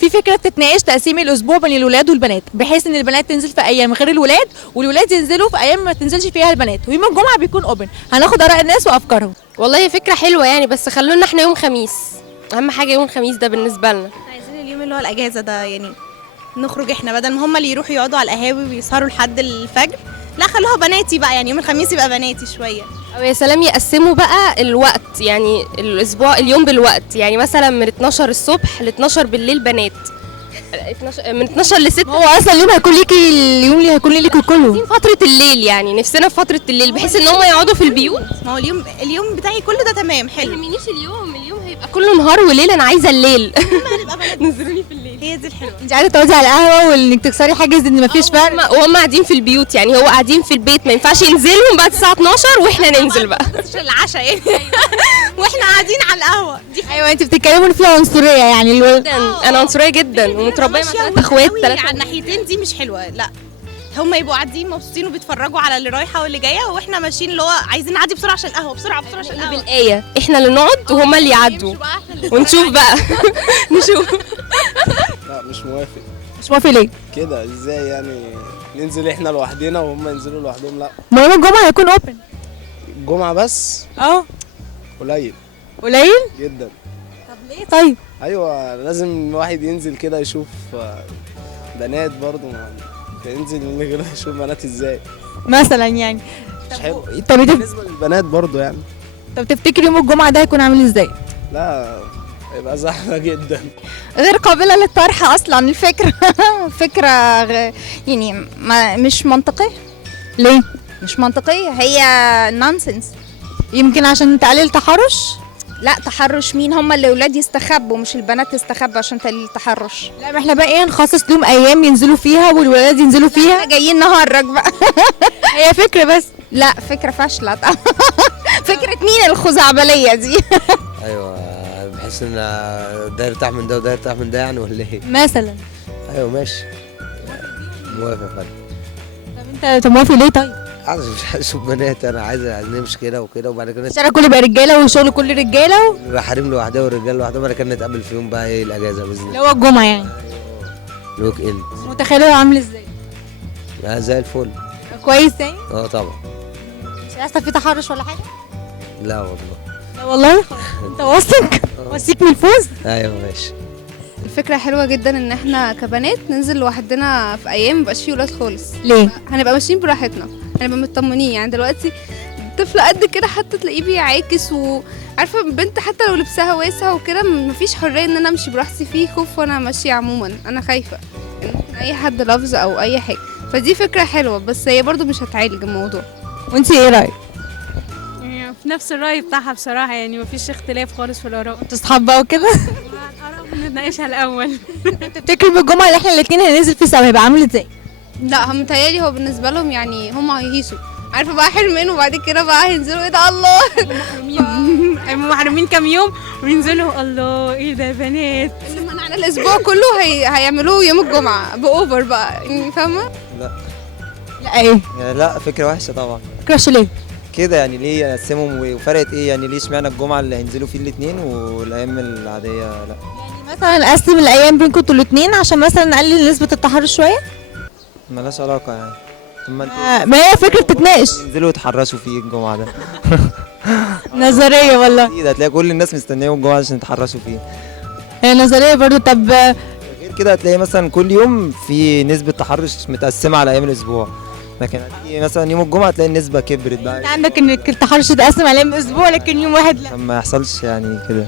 في فكره بتتناقش تقسيم الاسبوع بين الولاد والبنات، بحيث ان البنات تنزل في ايام غير الولاد، والولاد ينزلوا في ايام ما تنزلش فيها البنات، ويوم الجمعه بيكون اوبن. هناخد اراء الناس وافكارهم. والله فكرة حلوة يعني، بس خلونا احنا يوم خميس، اهم حاجة يوم الخميس ده بالنسبة لنا. عايزين اليوم اللي هو الاجازه ده يعني نخرج احنا، بدل ما هم اللي يروحوا يقعدوا على القهاوي ويسهروا لحد الفجر، لا خلوها بناتي بقى، يعني يوم الخميس يبقى بناتي شويه. او يا سلام يقسموا بقى الوقت، يعني الاسبوع اليوم بالوقت، يعني مثلا من 12 الصبح ل 12 بالليل بنات، 12 من 12 ل 6. هو اصلا اليوم هيكون ليكي، اليوم اللي هيكون ليكي كله. عايزين فترة الليل، يعني نفسنا في فترة الليل بحيث ان هم يقعدوا في البيوت. ما هو اليوم بتاعي كله ده تمام ما حلو. يهمنيش اليوم هيبقى كله نهار وليل، انا عايزة الليل. هنبقى بنات نزلوني في الليل. هي دي الحلوه. انت عايزه تقعدي على القهوه وانك تكسري حاجز ان مفيش فرق. وهم قاعدين في البيوت، يعني هو قاعدين في البيت ما ينفعش ينزلوا بعد الساعة 12 واحنا ننزل بقى. مش العشاء يعني واحنا قاعدين على القهوه دي. ايوه انت بتتكلموا ان في عنصريه يعني جدا، انا عنصرية جدا ومتربية مع 3 اخوات على 3. الناحيتين دي مش حلوه، لا هم يبقوا قاعدين مبسوطين وبيتفرجوا على اللي رايحه واللي جايه، واحنا ماشيين اللي هو عايزين نعدي بسرعه عشان القهوه، بسرعه عشان القهوه. بالآية احنا اللي نقعد وهم اللي يعدوا ونشوف بقى. نشوف. لا مش موافق. مش موافق ليه؟ كده ازاي يعني ننزل احنا لوحدنا وهم ينزلوا لوحدهم؟ لا. ما يوم الجمعه هيكون اوبن. الجمعة بس قليل قليل جدا. طب ليه طيب؟ ايوه لازم واحد ينزل كده يشوف بنات برضو، ما ينزل من غير يشوف بنات ازاي؟ مثلا يعني. مش حلو طب بالنسبة للبنات برضو يعني. طب تفتكري يوم الجمعه ده هيكون عامل ازاي؟ لا هيبقى زحمة جدا. غير قابلة للطرح أصلا الفكرة. فكرة يعني مش منطقية. ليه؟ مش منطقية، هي نونسنس. يمكن عشان تقلل تحرش؟ لا تحرش مين؟ هم اللي ولاد يستخبوا مش البنات تستخبى عشان تقليل التحرش. لا ما احنا بقى ايه نخصص لهم ايام ينزلوا فيها والولاد ينزلوا فيها. احنا جايين نهرج بقى. هي فكرة بس. لا فكرة فاشلة. فكرة مين الخزعبلية دي؟ ايوه بحس ان ده يرتاح من ده وده يرتاح من ده يعني، ولا ايه؟ مثلا. ايوه ماشي موافق يا فندم. طب انت موافق ليه طيب؟ عايز مش عايز اشوف بنات، انا عايز نمشي كده وكده وبعد كده الشارع كله يبقى رجاله والشغل كله رجاله نبقى حريم لوحدها والرجال لوحدها، وبعد كده نتقابل في يوم بقى ايه الاجازه باذن اللي الله. هو الجمعه يعني. الويك اند. متخيله عامل ازاي؟ زي الفل. كويس يعني؟ طبعا. مش هيحصل فيه تحرش ولا حاجه؟ لا والله. لا والله. انت واثق؟ واثق من الفوز؟ ايوه ماشي. الفكرة حلوة جدا ان احنا كبنات ننزل لوحدنا في ايام مبقاش فيه ولاد خالص. ليه؟ هنبقى ماشيين براحتنا، هنبقى مطمنين. يعني دلوقتي طفل قد كده حتى تلاقيه بيعاكس، وعارفة بنت حتى لو لبسها واسع وكده مفيش حرية ان انا امشي براحتي، فيه خوف وانا ماشية عموما، انا خايفة ان ممكن اي حد لفظ او اي حاجة. فدي فكرة حلوة بس هي برضو مش هتعالج الموضوع. وانت ايه رايك؟ يعني في نفس الرأي بتاعها بصراحة، يعني مفيش اختلاف خالص في الآراء. انتوا صحاب بقى وكده؟ الآراء بنتناقشها الأول. تفتكري يوم الجمعه اللي احنا الاثنين هننزل فيه سوا هيبقى عامل ازاي؟ لا هم متهيألي هو بالنسبة لهم يعني هم هيهيسوا، عارفة بقى حلمين وبعد كده بقى هينزلوا ايه ده الله. هيبقوا محرومين كام يوم وينزلوا الله ايه ده بنات. انما انا على الاسبوع كله هيعملوه يوم الجمعة بأوفر بقى، يعني فاهمة؟ لا لا ايه؟ لا فكره وحشه طبعا. كراش ليه؟ كده يعني ليه يقسمهم وفرقت ايه يعني؟ ليه اشمعنى الجمعه اللي هينزلوا فيه الاثنين والايام العاديه لا؟ يعني مثلا نقسم الايام بينكم انتوا الاثنين عشان مثلا نقلل نسبه التحرش شويه؟ ملهاش علاقه يعني. طب ما ما هي فكره تتناقش. ينزلوا يتحرشوا فيه الجمعه ده. نظريه والله. اكيد هتلاقي كل الناس مستنيه يوم الجمعه عشان يتحرشوا فيه. هي نظريه برضو. طب غير كده هتلاقي مثلا كل يوم في نسبه تحرش متقسمه على ايام الاسبوع، لكن هتيجي مثلا يوم الجمعه تلاقي النسبه كبرت انت بقى. عندك ان التحرش يتقسم على ايام اسبوع لكن يوم واحد لا. ما يحصلش يعني كده.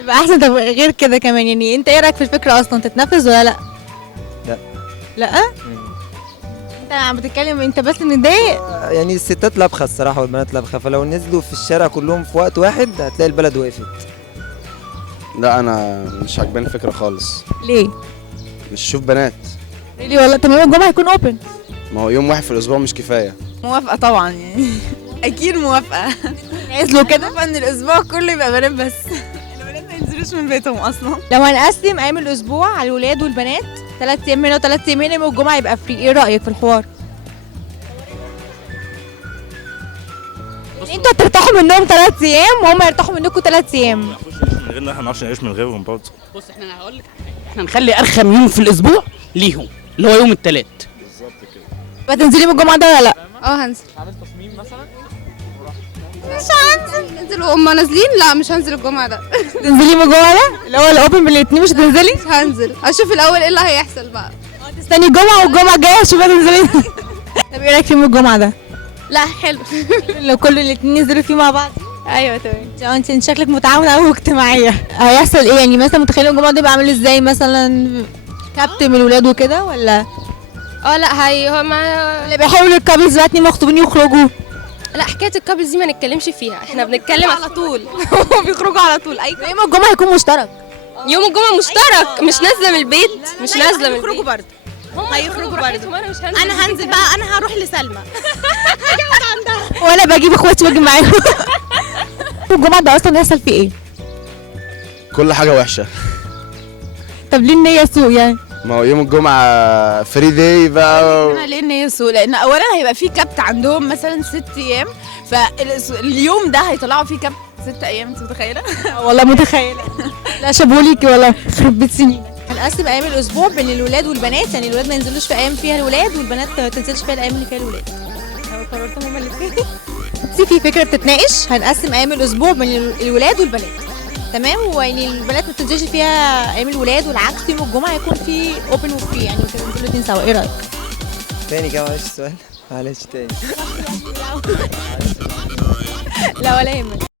يبقى احسن. طب غير كده كمان يعني انت ايه رايك في الفكره اصلا تتنفذ ولا لا؟ لا. لا؟ انت عم بتتكلم انت بس متضايق؟ يعني الستات لبخه الصراحه والبنات لبخه، فلو نزلوا في الشارع كلهم في وقت واحد هتلاقي البلد وقفت. لا انا مش عاجباني الفكرة خالص. ليه؟ مش شوف بنات. ليه والله؟ طب يوم الجمعه هيكون اوبن. ما هو يوم واحد في الاسبوع مش كفاية. موافقه طبعا يعني. اكيد موافقه. نازلوا كده؟ موافقه ان الاسبوع كله يبقى بنات بس. الولاد ما ينزلوش من بيتهم اصلا. لو هنقسم ايام الاسبوع على الولاد والبنات 3 ايام هنا و3 ايام هنا، يوم الجمعه يبقى فري، ايه رايك في الحوار؟ انتوا ترتاحوا منهم 3 ايام وهم يرتاحوا منكم 3 ايام. غير ان احنا ما نعرفش نعيش من غيرهم برضه. بص احنا هقول لك على حاجه، احنا نخلي ارخم يوم في الاسبوع ليهم اللي هو يوم الثلاث. بالظبط كده. هتنزلي من الجمعه ده ولا لا؟ اه هنزل. عامل تصميم مثلا؟ مش هنزل. ننزل وهم نازلين؟ لا مش هنزل الجمعة ده. تنزلي من الجمعه ده اللي هو الاوبن بالاثنين، مش هتنزلي؟ مش هنزل، اشوف الاول ايه اللي هيحصل بقى. تستني الجمعه والجمعه الجايه شوفي هتنزلي. طب ايه رايك في يوم الجمعه ده؟ لا حلو. لو كل الاثنين نزلوا فيه مع بعض. ايوه تمام. انت شكلك متعاونه قوي واجتماعيه. هيحصل ايه يعني؟ مثلا متخيله الجمعه ده يبقى عامل ازاي؟ مثلا كابت من الولاد وكده ولا؟ لا هي هو ما اللي بيحاولوا الكابلز بقى اتنين مخطوبين يخرجوا. لا حكايه الكابلز دي ما نتكلمش فيها، احنا بنتكلم على طول. بيخرجوا على طول. ايوه يوم الجمعه هيكون مشترك. يوم الجمعه مشترك. مش نازله من البيت، مش نازله من هيخرجوا البيت. برضه. هيخرجوا براحتهم، برضه. انا مش هنزل. انا هنزل بقى، انا هروح لسلمى. وانا بجيب اخواتي واجي معاهم. الجمعه ده اصلا يحصل فيه ايه؟ كل حاجه وحشه. طب ليه النيه سوء يعني؟ ما هو يوم الجمعه فري داي بقى. انا ليه ان هي سوء؟ لان اولا هيبقى في كبت عندهم مثلا 6 ايام، فاليوم ده هيطلعوا فيه كبت 6 ايام. انت متخيله؟ والله متخيله. لا شابوليكي والله، خرب بيت سنين. هنقسم ايام الاسبوع بين الولاد والبنات، يعني الولاد ما ينزلوش في ايام فيها الولاد والبنات ما تنزلش فيها الايام اللي فيها الولاد. انا قررتهم هما الاثنين. في فكره بتتناقش، هنقسم ايام الاسبوع بين الولاد والبنات، تمام؟ ويعني البنات ما تنزلش فيها ايام الولاد، والعكس يوم الجمعه هيكون في اوبن وفري، يعني ينزلوا الاثنين سوا. ايه رايك؟ تاني كده معلش السؤال. معلش تاني. لا ولا يهمك.